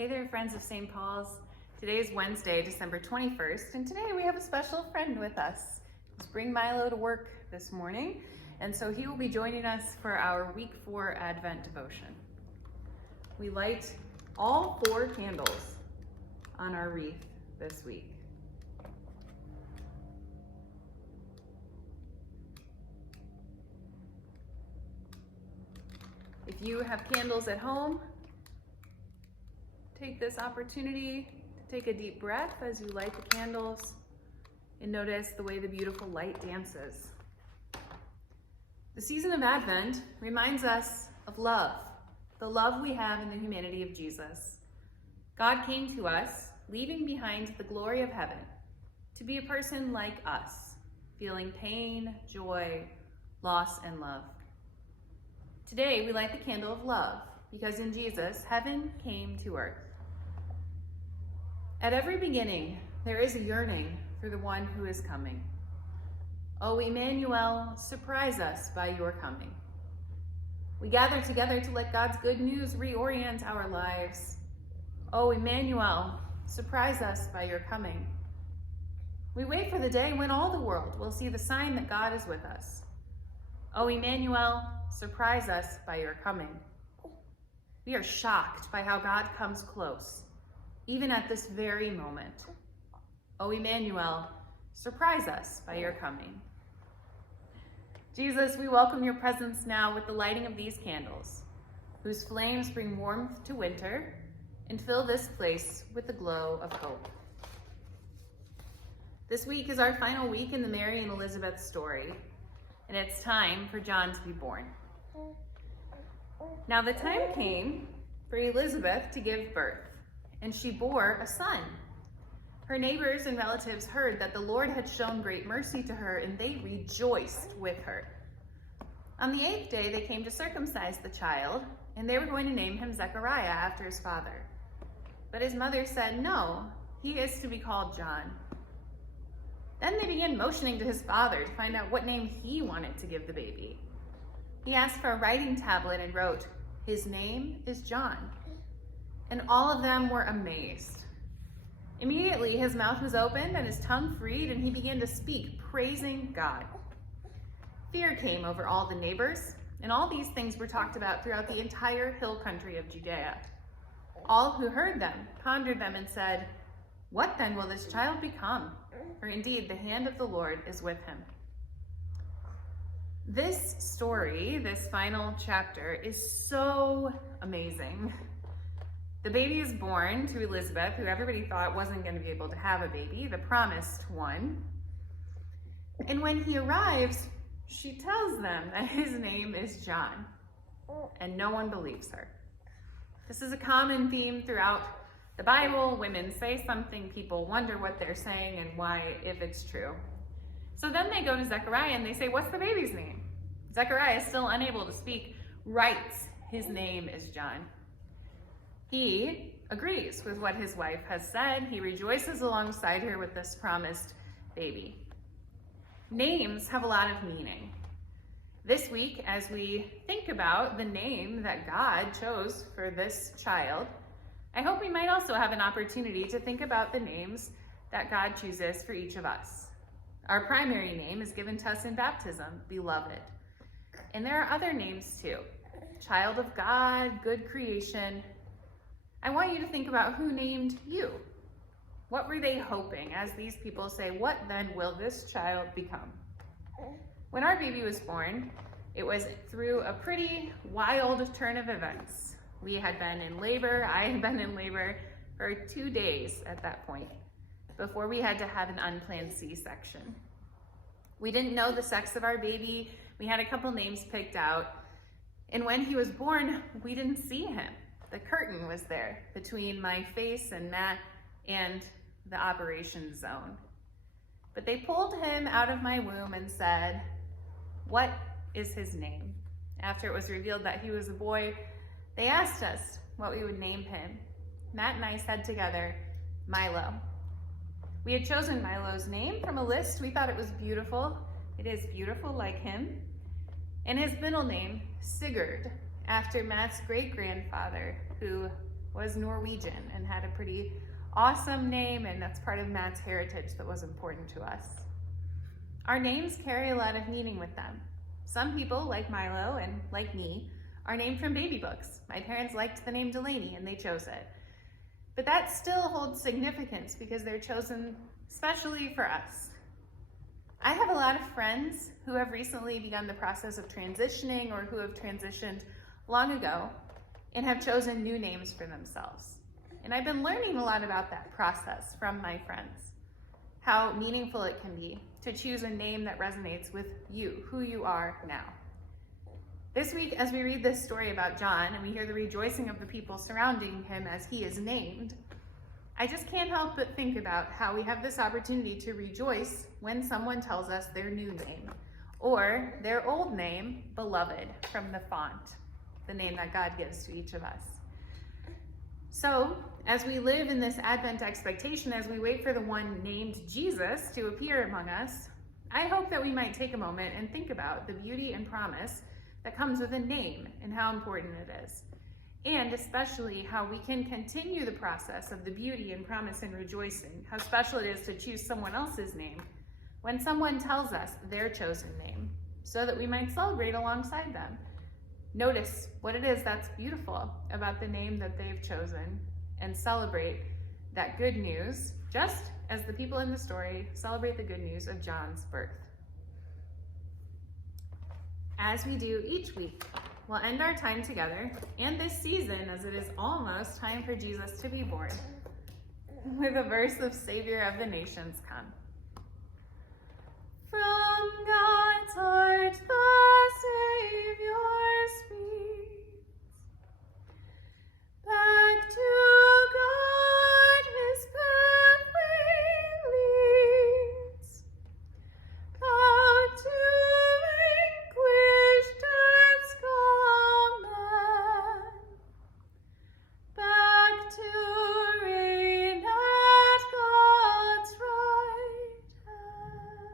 Hey there, friends of St. Paul's. Today is Wednesday, December 21st, and today we have a special friend with us. He's bring Milo to work this morning, and so he will be joining us for our week 4 Advent devotion. We light all 4 candles on our wreath this week. If you have candles at home, take this opportunity to take a deep breath as you light the candles and notice the way the beautiful light dances. The season of Advent reminds us of love, the love we have in the humanity of Jesus. God came to us, leaving behind the glory of heaven, to be a person like us, feeling pain, joy, loss, and love. Today, we light the candle of love, because in Jesus, heaven came to earth. At every beginning, there is a yearning for the one who is coming. O Emmanuel, surprise us by your coming. We gather together to let God's good news reorient our lives. O Emmanuel, surprise us by your coming. We wait for the day when all the world will see the sign that God is with us. O Emmanuel, surprise us by your coming. We are shocked by how God comes close, even at this very moment. O Emmanuel, surprise us by your coming. Jesus, we welcome your presence now with the lighting of these candles, whose flames bring warmth to winter and fill this place with the glow of hope. This week is our final week in the Mary and Elizabeth story, and it's time for John to be born. Now the time came for Elizabeth to give birth, and she bore a son. Her neighbors and relatives heard that the Lord had shown great mercy to her, and they rejoiced with her. On the 8th day, they came to circumcise the child, and they were going to name him Zechariah after his father. But his mother said, "No, he is to be called John." Then they began motioning to his father to find out what name he wanted to give the baby. He asked for a writing tablet and wrote, "His name is John." And all of them were amazed. Immediately his mouth was opened and his tongue freed, and he began to speak, praising God. Fear came over all the neighbors, and all these things were talked about throughout the entire hill country of Judea. All who heard them pondered them and said, "What then will this child become? For indeed the hand of the Lord is with him." This story, this final chapter, is so amazing. The baby is born to Elizabeth, who everybody thought wasn't going to be able to have a baby, the promised one. And when he arrives, she tells them that his name is John, and no one believes her. This is a common theme throughout the Bible. Women say something, people wonder what they're saying and why, if it's true. So then they go to Zechariah and they say, "What's the baby's name?" Zechariah is still unable to speak, writes, "His name is John." He agrees with what his wife has said. He rejoices alongside her with this promised baby. Names have a lot of meaning. This week, as we think about the name that God chose for this child, I hope we might also have an opportunity to think about the names that God chooses for each of us. Our primary name is given to us in baptism, beloved. And there are other names too. Child of God, good creation. I want you to think about who named you. What were they hoping as these people say, "What then will this child become?" When our baby was born, it was through a pretty wild turn of events. We had been in labor, I had been in labor for 2 days at that point, before we had to have an unplanned C-section. We didn't know the sex of our baby. We had a couple names picked out. And when he was born, we didn't see him. The curtain was there between my face and Matt and the operations zone. But they pulled him out of my womb and said, "What is his name?" After it was revealed that he was a boy, they asked us what we would name him. Matt and I said together, Milo. We had chosen Milo's name from a list. We thought it was beautiful. It is beautiful like him. And his middle name, Sigurd, after Matt's great-grandfather, who was Norwegian and had a pretty awesome name, and that's part of Matt's heritage that was important to us. Our names carry a lot of meaning with them. Some people, like Milo and like me, are named from baby books. My parents liked the name Delaney and they chose it. But that still holds significance because they're chosen specially for us. I have a lot of friends who have recently begun the process of transitioning or who have transitioned long ago and have chosen new names for themselves. And I've been learning a lot about that process from my friends, how meaningful it can be to choose a name that resonates with you, who you are now. This week, as we read this story about John and we hear the rejoicing of the people surrounding him as he is named, I just can't help but think about how we have this opportunity to rejoice when someone tells us their new name, or their old name, beloved, from the font, the name that God gives to each of us. So, as we live in this Advent expectation, as we wait for the one named Jesus to appear among us, I hope that we might take a moment and think about the beauty and promise that comes with a name and how important it is. And especially how we can continue the process of the beauty and promise and rejoicing, how special it is to choose someone else's name when someone tells us their chosen name, so that we might celebrate alongside them. Notice what it is that's beautiful about the name that they've chosen and celebrate that good news, just as the people in the story celebrate the good news of John's birth. As we do each week, we'll end our time together, and this season, as it is almost time for Jesus to be born, with a verse of Savior of the Nations come. From God's heart the Savior speaks, back to God his pathway leads, back to vanquish death's command, back to reign at God's right hand.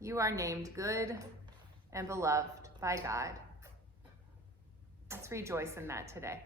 You are named good and beloved by God. Let's rejoice in that today.